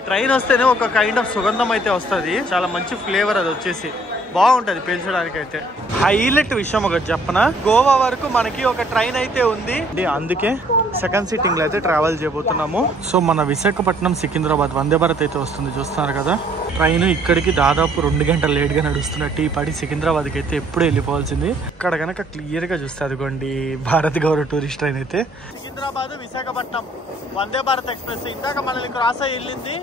ఈ ట్రైన్ వస్తేనే ఒక కైండ్ ఆఫ్ సుగంధం అయితే వస్తుంది, చాలా మంచి ఫ్లేవర్ అది వచ్చేసి బాగుంటది పీల్చడానికి అయితే. హైలైట్ విషయం ఒకటి చెప్పనా, గోవా వరకు మనకి ఒక ట్రైన్ అయితే ఉంది, అందుకే సెకండ్ సిట్టింగ్ లో అయితే ట్రావెల్ చేయబోతున్నాము. సో మన విశాఖపట్నం సికింద్రాబాద్ వందే భారత్ అయితే వస్తుంది, చూస్తున్నారు కదా. ట్రైన్ ఇక్కడికి దాదాపు 2 గంటలు లేట్ గా నడుస్తున్నట్టు ఈ పాటి సికింద్రాబాద్కి అయితే ఎప్పుడు వెళ్ళిపోవాల్సింది. ఇక్కడ కనుక క్లియర్ గా చూస్తే అదిగోండి భారత్ గౌరవ టూరిస్ట్ ట్రైన్ అయితే సికింద్రాబాద్ విశాఖపట్నం వందే భారత్ ఎక్స్ప్రెస్ ఇందాక మనల్ని క్రాస్ అయ్యి వెళ్ళింది.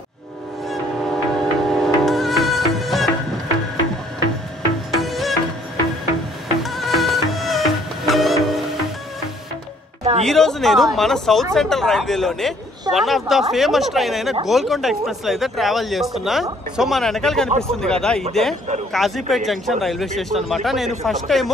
ఈ రోజు నేను మన సౌత్ సెంట్రల్ రైల్వేలోనే one of the famous train అయిన గోల్కొండ ఎక్స్ప్రెస్ లో అయితే ట్రావెల్ చేస్తున్నా. సో మన వెనకాల కనిపిస్తుంది కదా, ఇదే కాజీపేట్ జంక్షన్ రైల్వే స్టేషన్ అనమాట. నేను first time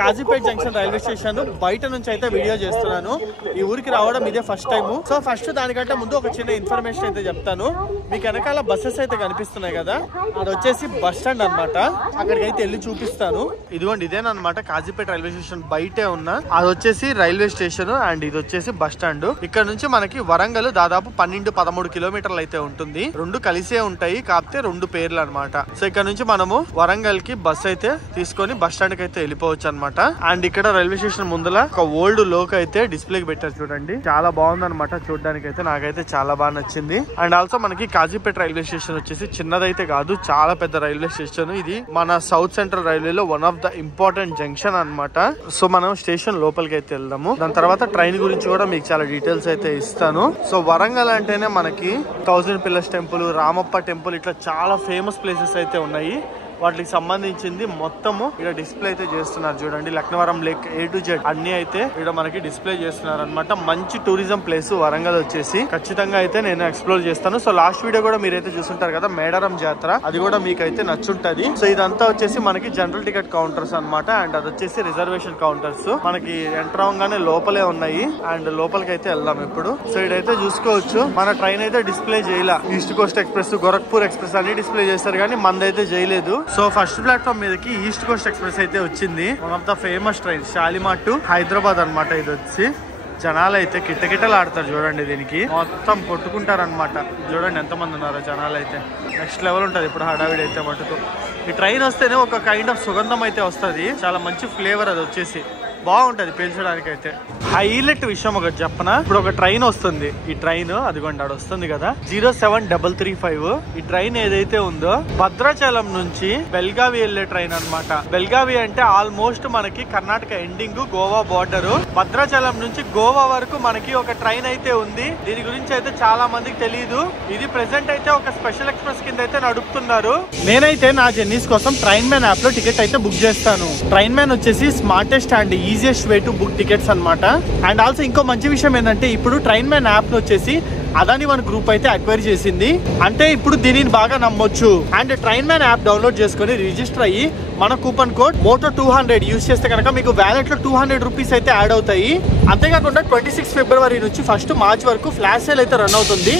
Kazipet junction railway station బయట నుంచి అయితే వీడియో చేస్తున్నాను. ఈ ఊరికి రావడం ఇదే ఫస్ట్ టైం. సో ఫస్ట్ దానికంటే ముందు ఒక చిన్న ఇన్ఫర్మేషన్ అయితే చెప్తాను. మీకు వెనకాల బస్సెస్ అయితే కనిపిస్తున్నాయి కదా, అది వచ్చేసి బస్ స్టాండ్ అనమాట. అక్కడికి అయితే వెళ్ళి చూపిస్తాను. ఇదిగోండి ఇదేనమాట కాజీపేట్ రైల్వే స్టేషన్ బయటే ఉన్నా. అది వచ్చేసి రైల్వే స్టేషన్ అండ్ ఇది వచ్చేసి బస్ స్టాండ్. ఇక్కడ నుంచి మనకి వరంగల్ దాదాపు 12-13 కిలోమీటర్లు అయితే ఉంటుంది. రెండు కలిసే ఉంటాయి, కాకపోతే 2 పేర్లు అనమాట. సో ఇక్కడ నుంచి మనము వరంగల్ కి బస్ అయితే తీసుకొని బస్ స్టాండ్ కి అయితే వెళ్ళిపోవచ్చు అనమాట. అండ్ ఇక్కడ రైల్వే స్టేషన్ ముందల ఒక ఓల్డ్ లోక్ అయితే డిస్ప్లే పెట్టారు చూడండి, చాలా బాగుంది అనమాట చూడడానికి అయితే. నాకైతే చాలా బాగా నచ్చింది. అండ్ ఆల్సో మనకి కాజీపేట రైల్వే స్టేషన్ వచ్చేసి చిన్నదైతే కాదు, చాలా పెద్ద రైల్వే స్టేషన్. ఇది మన సౌత్ సెంట్రల్ రైల్వేలో one of the important junction అనమాట. సో మనం స్టేషన్ లోపలికి అయితే వెళ్దాము. దాని తర్వాత ట్రైన్ గురించి కూడా మీకు చాలా డీటెయిల్స్ అయితే ఇస్తాను. సో వరంగల్ అంటేనే మనకి 1000 పిల్లర్స్ టెంపుల్, రామప్ప టెంపుల్, ఇట్లా చాలా ఫేమస్ ప్లేసెస్ అయితే ఉన్నాయి. వాటికి సంబంధించింది మొత్తము ఇక్కడ డిస్ప్లే అయితే చేస్తున్నారు చూడండి. Laknavaram lake A to Z అన్ని అయితే ఇక్కడ మనకి డిస్ప్లే చేస్తున్నారు అనమాట. మంచి టూరిజం ప్లేస్ వరంగల్ వచ్చేసి ఖచ్చితంగా అయితే నేను ఎక్స్ప్లోర్ చేస్తాను. సో లాస్ట్ వీడియో కూడా మీరైతే చూస్తుంటారు కదా, మేడారం జాతర, అది కూడా మీకైతే నచ్చుంటది. సో ఇదంతా వచ్చేసి మనకి జనరల్ టికెట్ కౌంటర్స్ అనమాట. అండ్ అది వచ్చేసి రిజర్వేషన్ కౌంటర్స్ మనకి ఎంటర్ అవగానే లోపలే ఉన్నాయి. అండ్ లోపలికి అయితే వెళ్దాం ఇప్పుడు. సో ఇదైతే చూసుకోవచ్చు, మన ట్రైన్ అయితే డిస్ప్లే చేయలే. East Coast express, Gorakhpur express అన్ని డిస్ప్లే చేస్తారు కానీ మందైతే చేయలేదు. సో ఫస్ట్ ప్లాట్ఫామ్ మీదకి ఈస్ట్ కోస్ట్ ఎక్స్ప్రెస్ అయితే వచ్చింది. One of the famous train Shalimar to Hyderabad అనమాట. ఇది వచ్చి జనాలు అయితే కిటకిటలు ఆడతారు చూడండి, దీనికి మొత్తం కొట్టుకుంటారు అనమాట. చూడండి ఎంతమంది ఉన్నారో జనాలు అయితే, నెక్స్ట్ లెవెల్ ఉంటుంది ఇప్పుడు హడావిడి అయితే మటుకు. ఈ ట్రైన్ వస్తేనే ఒక కైండ్ ఆఫ్ సుగంధం అయితే వస్తుంది, చాలా మంచి ఫ్లేవర్ అది వచ్చేసి బాగుంటది పీల్చడానికి అయితే. హైలైట్ విషయం ఒకటి చెప్పనా, ఇప్పుడు ఒక ట్రైన్ వస్తుంది, ఈ ట్రైన్ అదిగోండి ఆడ వస్తుంది కదా 07335. ఈ ట్రైన్ ఏదైతే ఉందో భద్రాచలం నుంచి బెల్గావి వెళ్లే ట్రైన్ అనమాట. బెల్గావి అంటే ఆల్మోస్ట్ మనకి కర్ణాటక ఎండింగ్, గోవా బోర్డర్. భద్రాచలం నుంచి గోవా వరకు మనకి ఒక ట్రైన్ అయితే ఉంది. దీని గురించి అయితే చాలా మందికి తెలియదు. ఇది ప్రెసెంట్ అయితే ఒక స్పెషల్ ఎక్స్ప్రెస్ కింద అయితే నడుపుతున్నారు. నేనైతే నా జర్నీస్ కోసం ట్రైన్ మ్యాన్ యాప్ లో టికెట్ అయితే బుక్ చేస్తాను. ట్రైన్ మ్యాన్ వచ్చేసి smartest and easiest way to book tickets అనమాట. అండ్ ఆల్సో ఇంకో మంచి విషయం ఏంటంటే, ఇప్పుడు ట్రైన్ మ్యాన్ యాప్ వచ్చేసి అదాని వన్ గ్రూప్ అయితే అక్వైర్ చేసింది. అంటే ఇప్పుడు దీనిని బాగా నమ్మొచ్చు. And train man app download చేసుకుని రిజిస్టర్ అయ్యి మన కూపన్ కోడ్ MOTO200 యూజ్ చేస్తే కనుక మీకు వ్యాలెట్ లో 200 రూపీస్ అయితే యాడ్ అవుతాయి. అంతేకాకుండా 26 ఫిబ్రవరి నుంచి 1 మార్చ్ వరకు ఫ్లాష్ సేల్ అయితే రన్ అవుతుంది.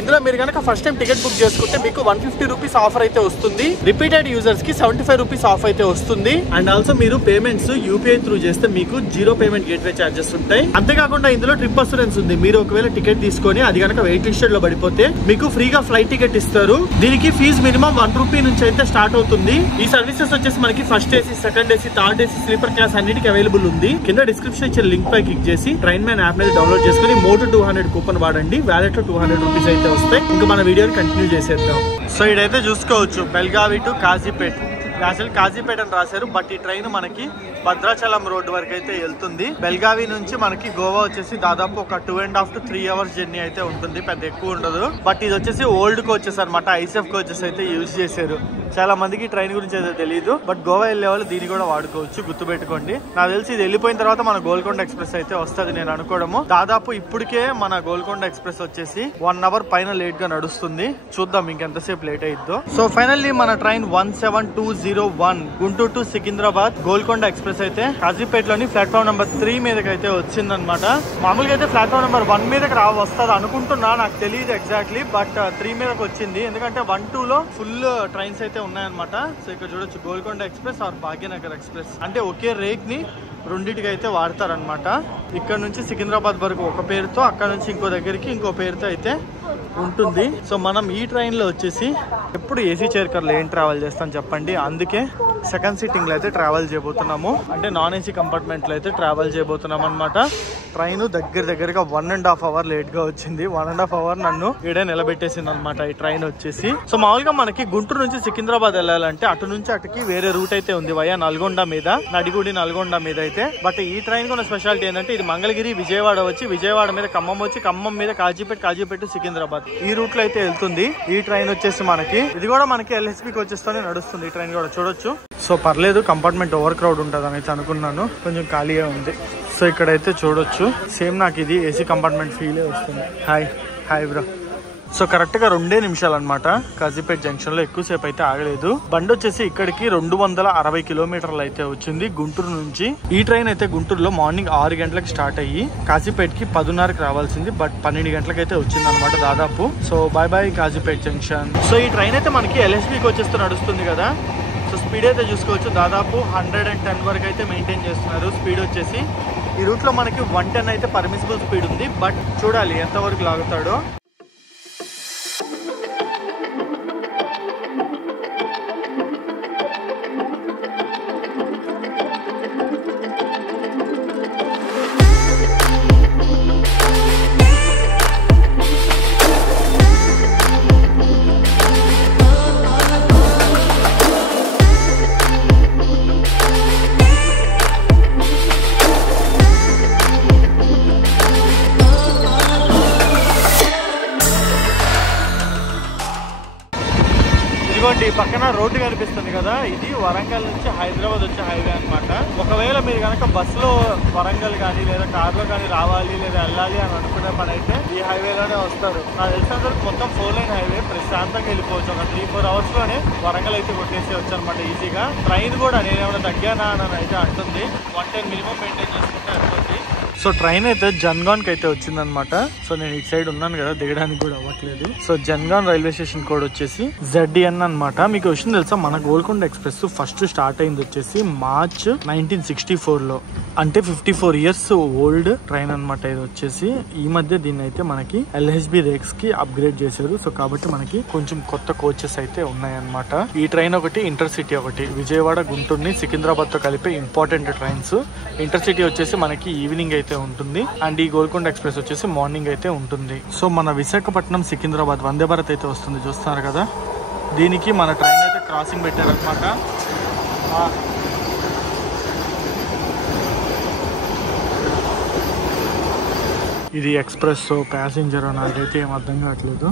ఇందులో మీరు కనుక ఫస్ట్ టైం టికెట్ బుక్ చేసుకుంటే మీకు 150 రూపీస్ ఆఫర్ అయితే వస్తుంది. రిపీటెడ్ యూజర్స్ కి 75 రూపీస్ ఆఫ్ అయితే వస్తుంది. అండ్ ఆల్సో మీరు పేమెంట్స్ UPI త్రూ చేస్తే మీకు 0 పేమెంట్ గేట్వే చార్జెస్ ఉంటాయి. అంతేకాకుండా ఇందులో ట్రిప్ అసూరెన్స్ ఉంది. మీరు ఒకవేళ టికెట్ తీసుకొని అది కనుక వెయిట్ లిస్టెడ్ లో పడిపోతే మీకు ఫ్రీగా ఫ్లైట్ టికెట్ ఇస్తారు. దీనికి ఫీజు మినిమం 1 రూపీ నుంచి అయితే స్టార్ట్ అవుతుంది. ఈ సర్వీసెస్ వచ్చేసి మనకి first AC, second AC, third AC, sleeper class అన్నిటికీ అవైలబుల్ ఉంది. కింద డిస్క్రిప్షన్ ఇచ్చిన లింక్ పై క్లిక్ చేసి ట్రైన్ మ్యాన్ యాప్ అనేది డౌన్లోడ్ చేసుకుని MOTO200 కూపన్ వాడండి. వ్యాలెట్ లో 200 రూపీస్ అయితే వస్తాయి. ఇంకా మన వీడియోని కంటిన్యూ చేసేద్దాం. సో ఇదైతే చూసుకోవచ్చు బెల్గావి టు కాజీపేట్. అసలు కాజీపేట అని రాశారు, బట్ ఈ ట్రైన్ మనకి భద్రాచలం రోడ్ వరకు అయితే వెళ్తుంది. బెల్గావి నుంచి మనకి గోవా వచ్చేసి దాదాపు ఒక 2.5 to 3 hours జర్నీ అయితే ఉంటుంది, పెద్ద ఎక్కువ ఉండదు. బట్ ఇది వచ్చేసి ఓల్డ్ కోచెస్ అనమాట, ISF కోచెస్ అయితే యూజ్ చేశారు. చాలా మందికి ట్రైన్ గురించి అయితే తెలియదు, బట్ గోవా వెళ్లే వాళ్ళు దీన్ని కూడా వాడుకోవచ్చు, గుర్తుపెట్టుకోండి. నాకు తెలిసి ఇది వెళ్ళిపోయిన తర్వాత మన గోల్కొండ ఎక్స్ప్రెస్ అయితే వస్తుంది నేను అనుకోవడము. దాదాపు ఇప్పటికే మన గోల్కొండ ఎక్స్ప్రెస్ వచ్చేసి 1 hour పైన లేట్ గా నడుస్తుంది. చూద్దాం ఇంకెంతసేపు లేట్ అయిద్దో. సో ఫైనల్లీ మన train 17201 Guntur to Secunderabad Golconda express అయితే కాజీపేట లోని ప్లాట్ఫామ్ నెంబర్ 3 మీదకి అయితే వచ్చిందనమాట. మామూలుగా అయితే ప్లాట్ఫామ్ నెంబర్ 1 మీదకి వస్తుంది అనుకుంటున్నా, నాకు తెలియదు ఎగ్జాక్ట్లీ, బట్ 3 మీదకి వచ్చింది. ఎందుకంటే 1, 2 లో ఫుల్ ట్రైన్స్ అయితే ఉన్నాయన్నమాట. సో ఇక్కడ చూడొచ్చు Golconda express or Bhagyanagar express, అంటే ఒకే రేక్ ని రెండింటికి అయితే వాడతారనమాట. ఇక్కడ నుంచి సికింద్రాబాద్ వరకు ఒక పేరుతో, అక్కడ నుంచి ఇంకో దగ్గరికి ఇంకో పేరుతో అయితే ఉంటుంది. సో మనం ఈ ట్రైన్ లో వచ్చేసి ఎప్పుడు ఏసీ చైర్ కార్లో ఏం ట్రావెల్ చేస్తాం చెప్పండి. అందుకే సెకండ్ సీటింగ్ లో అయితే ట్రావెల్ చేయబోతున్నాము, అంటే నాన్ ఏసీ కంపార్ట్మెంట్ లో అయితే ట్రావెల్ చేయబోతున్నాం అనమాట. ట్రైన్ దగ్గరగా 1.5 hours లేట్ గా వచ్చింది. 1.5 hours నన్ను ఈడే నిలబెట్టేసింది అనమాట ఈ ట్రైన్ వచ్చేసి. సో మామూలుగా మనకి గుంటూరు నుంచి సికింద్రాబాద్ వెళ్ళాలంటే అటు నుంచి అటుకి వేరే రూట్ అయితే ఉంది, వయా నల్గొండ మీద, నడిగుడి నల్గొండ మీద అయితే. బట్ ఈ ట్రైన్ కూడా స్పెషాలిటీ ఏంటంటే ఇది మంగళగిరి విజయవాడ వచ్చి, విజయవాడ మీద ఖమ్మం వచ్చి, ఖమ్మం మీద కాజీపేట సికింద్రాబాద్ ఈ రూట్ లో అయితే వెళ్తుంది ఈ ట్రైన్ వచ్చేసి. మనకి ఇది కూడా మనకి ఎల్హెచ్బికి వచ్చేస్తూనే నడుస్తుంది ఈ ట్రైన్ కూడా, చూడొచ్చు. సో పర్లేదు, కంపార్ట్మెంట్ ఓవర్ క్రౌడ్ ఉంటుంది అని అయితే అనుకున్నాను, కొంచెం ఖాళీగా ఉంది. సో ఇక్కడైతే చూడొచ్చు, సేమ్ నాకు ఇది ఏసీ కంపార్ట్మెంట్ ఫీలే వస్తుంది. Hi bro. సో కరెక్ట్ గా 2 నిమిషాలు అనమాట కాజీపేట జంక్షన్ లో, ఎక్కువసేపు అయితే ఆగలేదు. బండి వచ్చేసి ఇక్కడికి 260 కిలోమీటర్లు అయితే వచ్చింది గుంటూరు నుంచి. ఈ ట్రైన్ అయితే గుంటూరులో మార్నింగ్ 6 గంటలకు స్టార్ట్ అయ్యి కాజీపేటకి 10:30కి రావాల్సింది, బట్ 12 గంటలకు అయితే వచ్చింది అనమాట దాదాపు. So bye Kazipet junction. So ఈ ట్రైన్ అయితే మనకి ఎల్ఎస్బికి వచ్చేస్తూ నడుస్తుంది కదా. సో స్పీడ్ అయితే చూసుకోవచ్చు, దాదాపు 110 వరకు అయితే మెయింటైన్ చేస్తున్నారు స్పీడ్ వచ్చేసి. ఈ రూట్ లో మనకి 110 అయితే పర్మిసిబుల్ స్పీడ్ ఉంది, బట్ చూడాలి ఎంతవరకు లాగుతాడో. పక్కన రోడ్డు కనిపిస్తుంది కదా, ఇది వరంగల్ నుంచి హైదరాబాద్ వచ్చే హైవే అనమాట. ఒకవేళ మీరు కనుక బస్సులో వరంగల్ కానీ లేదా కార్లో కానీ రావాలి లేదా వెళ్ళాలి అని అనుకునే పని అయితే ఈ హైవేలోనే వస్తారు. నాకు తెలిసినంత మొత్తం 4 lane హైవే, ప్రశాంతంగా వెళ్ళిపోవచ్చు. ఒక 3-4 hours లోనే వరంగల్ అయితే కొట్టేసి వచ్చు అనమాట ఈజీగా. ట్రైన్ కూడా నేనేమైనా తగ్గానా అని అయితే అంటుంది, 110 మినిమం మెయింటైన్ చేసుకుంటే అనుకుంది. సో ట్రైన్ అయితే జన్గాన్ కి అయితే వచ్చిందనమాట. సో నేను ఇటు సైడ్ ఉన్నాను కదా, దిగడానికి కూడా అవ్వట్లేదు. సో జన్గాన్ రైల్వే స్టేషన్ కోడ్ వచ్చేసి ZN అనమాట. మీకు విషయం తెలుసా, మన గోల్కొండ ఎక్స్ప్రెస్ ఫస్ట్ స్టార్ట్ అయింది వచ్చేసి మార్చ్ 1964 లో, అంటే 54 years ఓల్డ్ ట్రైన్ అనమాట ఇది వచ్చేసి. ఈ మధ్య దీన్ని అయితే మనకి LHB రేక్స్ కి అప్గ్రేడ్ చేశారు. సో కాబట్టి మనకి కొంచెం కొత్త కోచెస్ అయితే ఉన్నాయన్నమాట. ఈ ట్రైన్ ఒకటి, ఇంటర్సిటీ ఒకటి, విజయవాడ గుంటూరుని సికింద్రాబాద్ తో కలిపే ఇంపార్టెంట్ ట్రైన్స్. ఇంటర్సిటీ వచ్చేసి మనకి ఈవినింగ్ అయితే ఉంటుంది, అండ్ ఈ గోల్కొండ ఎక్స్ప్రెస్ వచ్చేసి మార్నింగ్ అయితే ఉంటుంది. సో మన విశాఖపట్నం సికింద్రాబాద్ వందే భారత్ అయితే వస్తుంది, చూస్తున్నారు కదా. దీనికి మన ట్రైన్ అయితే క్రాసింగ్ పెట్టారనమాట. ఇది ఎక్స్ప్రెస్ ప్యాసింజర్ నాకైతే ఏం అర్థం కావట్లేదు.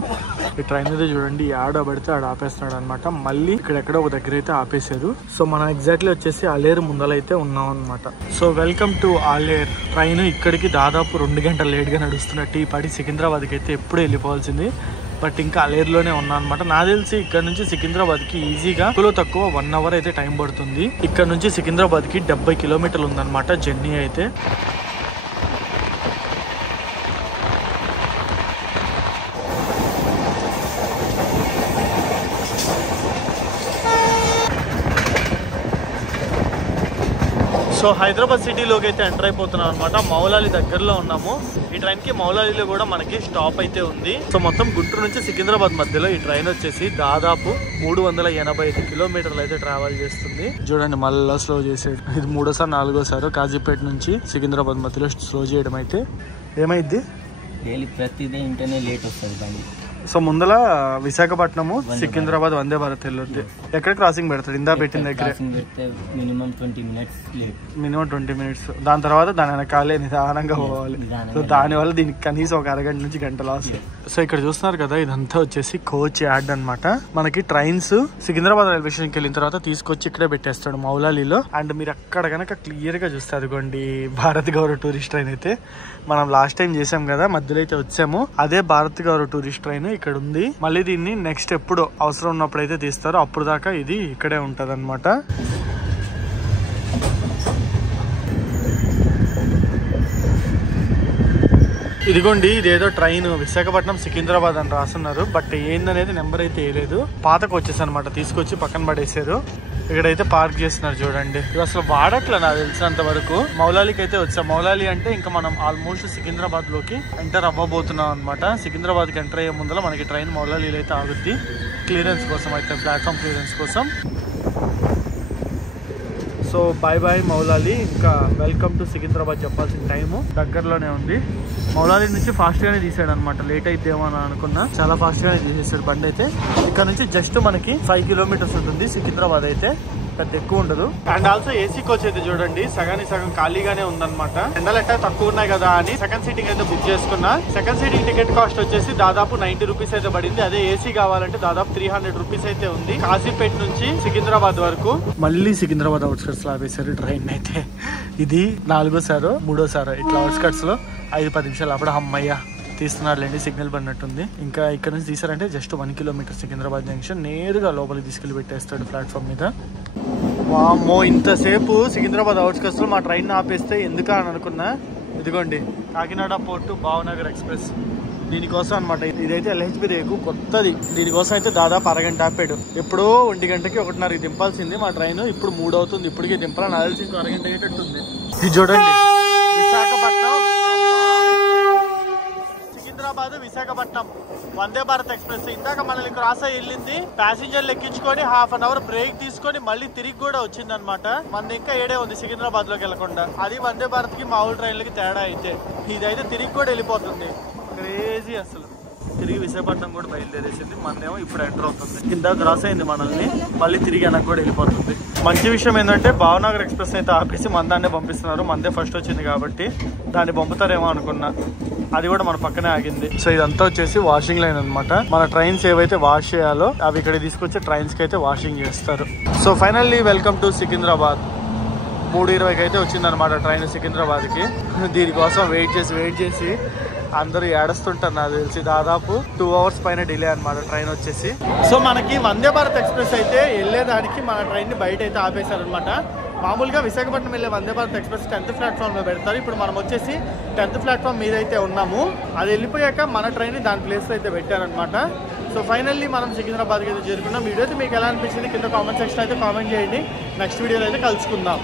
ఈ ట్రైన్ అయితే చూడండి, ఆడ పడితే ఆడ ఆపేస్తున్నాడు అనమాట. మళ్ళీ ఇక్కడెక్కడ ఒక దగ్గర అయితే ఆపేశారు. సో మనం ఎగ్జాక్ట్లీ వచ్చేసి ఆలేరు ముందలైతే ఉన్నాం అనమాట. So welcome to Aler. Train ఇక్కడికి దాదాపు 2 గంటలు లేట్ గా నడుస్తున్నట్టు ఈ పడి సికింద్రాబాద్కి అయితే ఎప్పుడు వెళ్ళిపోవాల్సింది, బట్ ఇంకా అలేరులోనే ఉన్నా అనమాట. నాకు తెలిసి ఇక్కడ నుంచి సికింద్రాబాద్ కి ఈజీగా తక్కువ 1 hour అయితే టైం పడుతుంది. ఇక్కడ నుంచి సికింద్రాబాద్ కి 70 కిలోమీటర్లు ఉందన్నమాట జర్నీ అయితే. సో హైదరాబాద్ సిటీలోకి అయితే ఎంటర్ అయిపోతున్నాం అనమాట. మౌలాలి దగ్గరలో ఉన్నాము. ఈ ట్రైన్ కి మౌలాలిలో కూడా మనకి స్టాప్ అయితే ఉంది. సో మొత్తం గుంటూరు నుంచి సికింద్రాబాద్ మధ్యలో ఈ ట్రైన్ వచ్చేసి దాదాపు 385 కిలోమీటర్లు అయితే ట్రావెల్ చేస్తుంది. చూడండి మళ్ళీ స్లో చేసాడు, ఇది 3సారి 4సారి కాజీపేట నుంచి సికింద్రాబాద్ మధ్యలో స్లో చేయడం అయితే. ఏమైంది, డైలీ ప్రతిదే ఇంటనే లేట్ వస్తుంది బండి. సో ముందల విశాఖపట్నము సికింద్రాబాద్ వందే భారత్ వెళ్ళొద్ది. ఎక్కడ క్రాసింగ్ పెడతాడు, ఇందా పెట్టిన దగ్గర minimum 20 minutes late, minimum 20 minutes. దాని తర్వాత దాని వెనకాలే నిదానంగా పోవాలి. సో దానివల్ల దీనికి కనీసం ఒక అరగంట నుంచి గంట లాస్. సో ఇక్కడ చూస్తున్నారు కదా, ఇదంతా వచ్చేసి కోచ్ యాడ్ అనమాట. మనకి ట్రైన్స్ సికింద్రాబాద్ రైల్వే స్టేషన్కి వెళ్ళిన తర్వాత తీసుకొచ్చి ఇక్కడే పెట్టేస్తాడు మౌలాలిలో. అండ్ మీరు అక్కడ కనుక క్లియర్ గా చూస్తే అదిగోండి భారత్ గౌరవ్ టూరిస్ట్ ట్రైన్ అయితే మనం లాస్ట్ టైం చేసాం కదా, మధ్యలో అయితే వచ్చాము. అదే భారత్ గౌరవ్ టూరిస్ట్ ట్రైన్ ఇక్కడ ఉంది. మళ్ళీ దీన్ని నెక్స్ట్ ఎప్పుడు అవసరం ఉన్నప్పుడు అయితే తీస్తారో, అప్పుడు దాకా ఇది ఇక్కడే ఉంటది అనమాట. ఇదిగోండి ఇదేదో ట్రైన్ విశాఖపట్నం సికింద్రాబాద్ అని రాస్తున్నారు, బట్ ఏందనేది నెంబర్ అయితే వేయలేదు. పాతకు వచ్చేసి అనమాట, తీసుకొచ్చి పక్కన పడేసారు. ఇక్కడైతే పార్క్ చేస్తున్నారు చూడండి. ఇది అసలు వాడట్లే నాకు తెలిసినంత వరకు. మౌలాలికి అయితే వచ్చా. మౌలాలి అంటే ఇంకా మనం ఆల్మోస్ట్ సికింద్రాబాద్ లోకి ఎంటర్ అవ్వబోతున్నాం అనమాట. సికింద్రాబాద్ కి ఎంటర్ అయ్యే ముందర మనకి ట్రైన్ మౌలాలిలో అయితే ఆగుద్ది, క్లియరెన్స్ కోసం అయితే, ప్లాట్ఫామ్ క్లియరెన్స్ కోసం. So bye bye Moula Ali. ఇంకా వెల్కమ్ టు సికింద్రాబాద్ చెప్పాల్సిన టైము దగ్గరలోనే ఉంది. మౌలాలి నుంచి ఫాస్ట్ గానే తీసాడు అనమాట, లేట్ అయితేమో అని అనుకున్నా. చాలా ఫాస్ట్ గానే తీసేసాడు బండి అయితే. ఇక్కడ నుంచి జస్ట్ మనకి 5 కిలోమీటర్స్ ఉంటుంది సికింద్రాబాద్ అయితే, పెద్ద ఎక్కువ ఉండదు. అండ్ ఆల్సో ఏసీ కోచ్ అయితే చూడండి సగానికి సగం ఖాళీగానే ఉందన్నమాట. ఎండలు ఎట్టా తక్కువ ఉన్నాయి కదా అని సెకండ్ సీటింగ్ అయితే బుక్ చేసుకున్నా. సెకండ్ సీటింగ్ టికెట్ కాస్ట్ వచ్చేసి దాదాపు 90 రూపీస్ అయితే పడింది. అదే ఏసీ కావాలంటే దాదాపు 300 రూపీస్ అయితే ఉంది. కాజీపేట నుంచి సికింద్రాబాద్ వరకు. మళ్ళీ సికింద్రాబాద్ అవుట్స్కట్స్ లో ఆపేశారు ట్రైన్ అయితే. ఇది 4సారో 3సారో ఇట్లా అవుట్స్కట్స్ లో 5-10 నిమిషాలు అప్పుడు అమ్మయ్య తీస్తున్నారులేండి, సిగ్నల్ పడినట్టుంది. ఇంకా ఇక్కడ నుంచి తీసారంటే జస్ట్ 1 కిలోమీటర్ సికింద్రాబాద్ జంక్షన్, నేరుగా లోపలికి తీసుకెళ్లి పెట్టేస్తాడు ప్లాట్ఫామ్ మీద. వామ్మో, ఇంతసేపు సికింద్రాబాద్ అవుట్స్కట్స్ లో మా ట్రైన్ ఆపేస్తే ఎందుకా అని అనుకున్నా. ఇదిగోండి కాకినాడ పోర్టు భావనగర్ ఎక్స్ప్రెస్, దీనికోసం అనమాట. ఇదైతే LHB రేకు కొత్తది, దీనికోసం అయితే దాదాపు అరగంట ఆపాడు. ఎప్పుడో 1 గంటకి 1:30కి దింపాల్సింది మా ట్రైన్, ఇప్పుడు 3 అవుతుంది. ఇప్పటికే దింపాలని అలసి ఇంకో అరగంట అయ్యేటట్టుంది. ఇది చూడండి విశాఖపట్నం సికింద్రాబాద్ విశాఖపట్నం వందే భారత్ ఎక్స్ప్రెస్. ఇందాక మనల్ని క్రాస్ అయ్యి వెళ్ళింది, ప్యాసింజర్లు ఎక్కించుకొని ½ అన్ అవర్ బ్రేక్ తీసుకొని మళ్ళీ తిరిగి కూడా వచ్చింది అనమాట. మనది ఇంకా ఏడే ఉంది సికింద్రాబాద్ లోకి వెళ్లకుండా. అది వందే భారత్ కి మామూలు ట్రైన్లకి తేడా అయితే. ఇదైతే తిరిగి కూడా వెళ్ళిపోతుంది, క్రేజీ అసలు. తిరిగి విశాఖపట్నం కూడా బయలుదేరేసింది, మనదేమో ఇప్పుడు ఎంటర్ అవుతుంది. కింద క్రాస్ అయింది మనల్ని, మళ్ళీ తిరిగి వెనక్కి కూడా వెళ్ళిపోతుంది. మంచి విషయం ఏంటంటే భావనగర్ ఎక్స్ప్రెస్ అయితే ఆపేసి మందాన్నే పంపిస్తున్నారు. మందే ఫస్ట్ వచ్చింది కాబట్టి దాన్ని పంపుతారేమో అనుకున్నా, అది కూడా మన పక్కనే ఆగింది. సో ఇదంతా వచ్చేసి వాషింగ్ లైన్ అనమాట. మన ట్రైన్స్ ఏవైతే వాష్ చేయాలో అవి ఇక్కడ తీసుకొచ్చి ట్రైన్స్ కి అయితే వాషింగ్ చేస్తారు. So finally welcome to Secunderabad. 3:20కి అయితే వచ్చిందనమాట ట్రైన్ సికింద్రాబాద్ కి. దీనికోసం వెయిట్ చేసి అందరూ ఏడుస్తుంటారు నాకు తెలిసి. దాదాపు 2 అవర్స్ పైన డిలే అనమాట ట్రైన్ వచ్చేసి. సో మనకి వందే భారత్ ఎక్స్ప్రెస్ అయితే వెళ్ళేదానికి మన ట్రైన్ ని బయట అయితే ఆపేశారనమాట. మామూలుగా విశాఖపట్నం వెళ్ళే వందే భారత్ ఎక్స్ప్రెస్ 10th ప్లాట్ఫామ్ లో పెడతారు. ఇప్పుడు మనం వచ్చేసి 10th ప్లాట్ఫామ్ మీద అయితే ఉన్నాము. అది వెళ్ళిపోయాక మన ట్రైన్ ని దాని ప్లేస్ లో అయితే పెట్టారనమాట. సో ఫైనల్లీ మనం సికింద్రాబాద్కి అయితే చేరుకున్నాం. వీడియో అయితే మీకు ఎలా అనిపించింది కింద కామెంట్ సెక్షన్ అయితే కామెంట్ చేయండి. నెక్స్ట్ వీడియోలో అయితే కలుసుకుందాం.